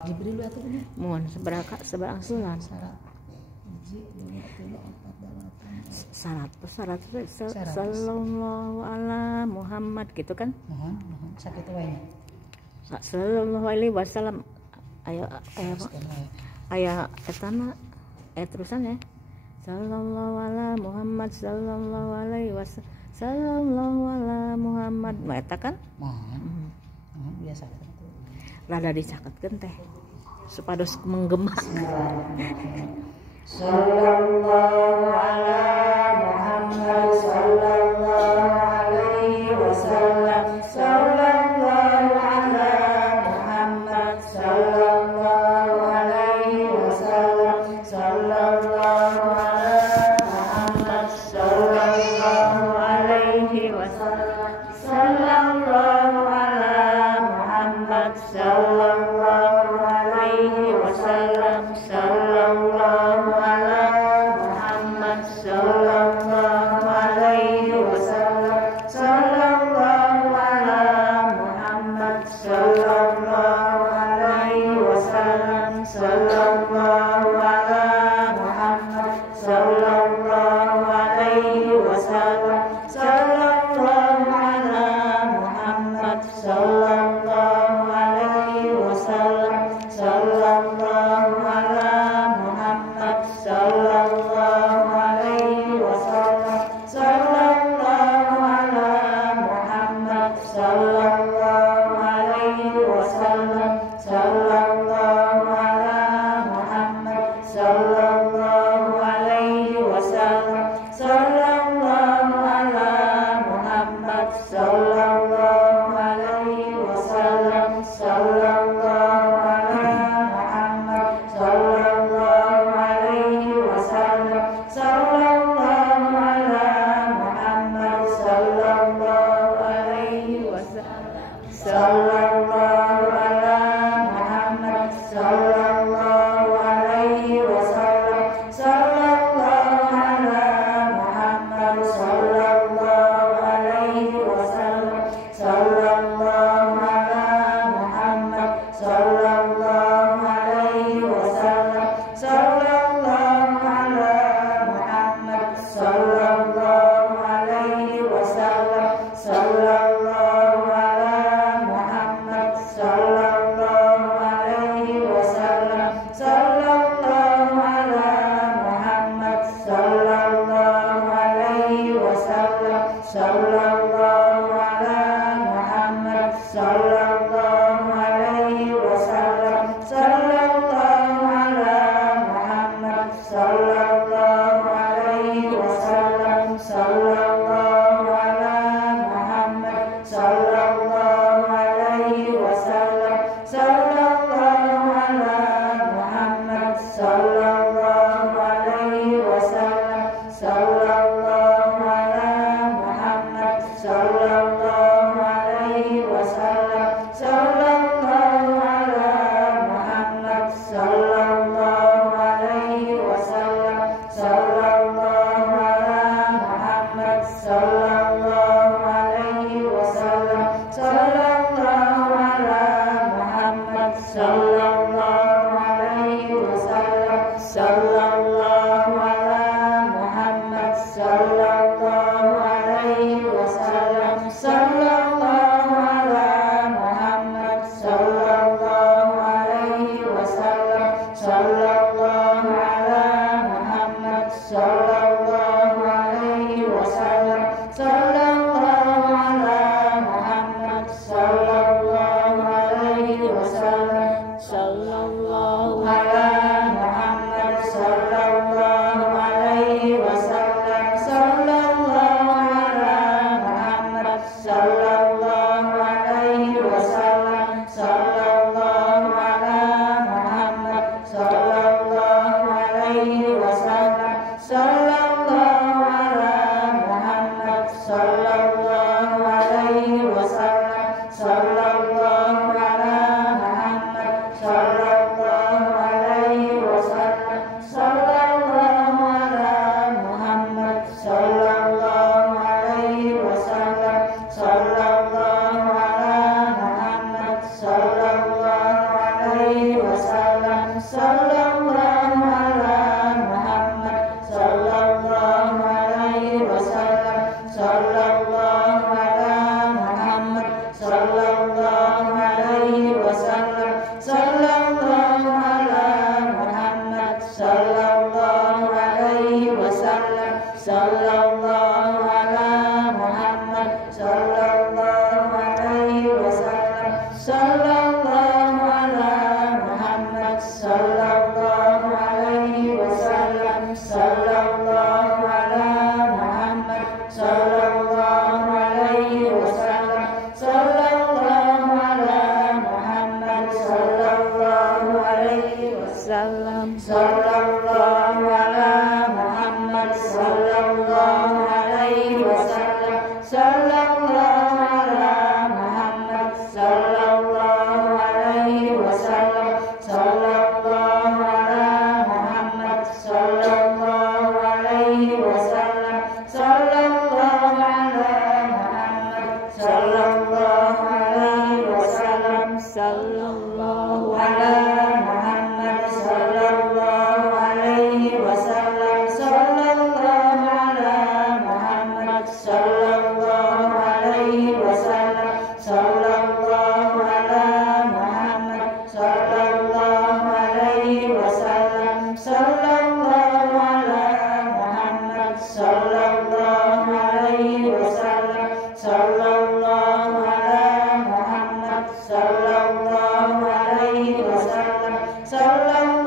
Diberi lu atuh bener. Mun seberang sulan. Syarat. 1 2 3 4 Syarat sallallahu ala Muhammad gitu kan? Mohon sakit wae. Sallallahu alaihi wasallam. Aya etana terusan ya. Sallallahu ala Muhammad sallallahu alaihi wasallam. Sallallahu ala Muhammad. Nah eta kan? Mohon biasa. Rada dicakeutkeun teh supados menggema. Sallallahu ala Muhammad sallallahu alaihi wasallam. Sallallahu ala Muhammad sallallahu alaihi wasallam. Sallallahu ala Muhammad sallallahu alaihi wasallam. Sallallahu ala Muhammad sallallahu alaihi wasallam. Sallallahu ala Muhammad sallallahu alaihi wasallam. Sallallahu ala Muhammad sallallahu alaihi wasallam. Sallallahu ala Muhammad sallallahu alaihi wasallam. Sallallahu ala Muhammad sallallahu alaihi wasallam. Sallallahu ala Muhammad sallallahu alaihi wasallam. Sallallahu ala Muhammad sallallahu alaihi wasallam. Sallallahu ala Muhammad sallallahu alaihi wasallam. Sallallahu ala Muhammad sallallahu alaihi wasallam. Sallallahu ala Muhammad sallallahu alaihi wasallam. Sallallahu ala Muhammad sallallahu alaihi wasallam. Sallallahu ala Muhammad sallallahu alaihi wasallam. Sallallahu ala Muhammad sallallahu alaihi wasallam. Sallallahu ala Muhammad sallallahu alaihi wasallam. Sallallahu ala Muhammad sallallahu alaihi wasallam. Sallallahu ala Muhammad sallallahu alaihi wasallam. Sallallahu ala Muhammad sallallahu alaihi wasallam. Sallallahu ala Muhammad sallallahu alaihi wasallam. Sallallahu ala Muhammad sallallahu alaihi wasallam. Sallallahu ala Muhammad sallallahu alaihi wasallam. Sallallahu ala Muhammad sallallahu alaihi wasallam. Sallallahu ala Muhammad sallallahu alaihi wasallam. Sallallahu ala Muhammad sallallahu alaihi wasallam. Sallallahu ala Muhammad sallallahu alaihi wasallam. Sallallahu ala Muhammad sallallahu alaihi wasallam. Sallallahu ala Muhammad sallallahu alaihi wasallam. Sallallahu ala Muhammad sallallahu alaihi wasallam. Sallallahu ala Muhammad sallallahu alaihi wasallam. Sallallahu ala Muhammad sallallahu alaihi wasallam. Sallallahu wasallam. Sallallahu ala Muhammad. Sallallahu alaihi wasallam. Sallallahu ala Muhammad. Sallallahu alaihi wasallam. Sallallahu ala Muhammad. Sallallahu alaihi wasallam. Sallallahu ala Muhammad. Sallallahu alaihi wasallam. Sallallahu ala Muhammad. Sallallahu alaihi wasallam. Sallallahu ala Muhammad. Sallallahu alaihi wasallam. Sallallahu ala Muhammad. Sallallahu alaihi wasallam. Sallallahu ala Muhammad. Sallallahu alaihi wasallam. Sallallahu ala Muhammad. Sallallahu alaihi wasallam. Sallallahu ala Muhammad. Sallallahu alaihi wasallam. Sallallahu ala Muhammad. Sallallahu alaihi wasallam. Sallallahu ala Muhammad. Sallallahu alaihi wasallam. Sallallahu ala Muhammad. Sallallahu alaihi wasallam. Sallallahu ala Muhammad. Sallallahu alaihi wasallam. Sallallahu ala Muhammad. Sallallahu alaihi wasallam. Sallallahu ala Muhammad. Sallallahu alaihi wasallam. Sallallahu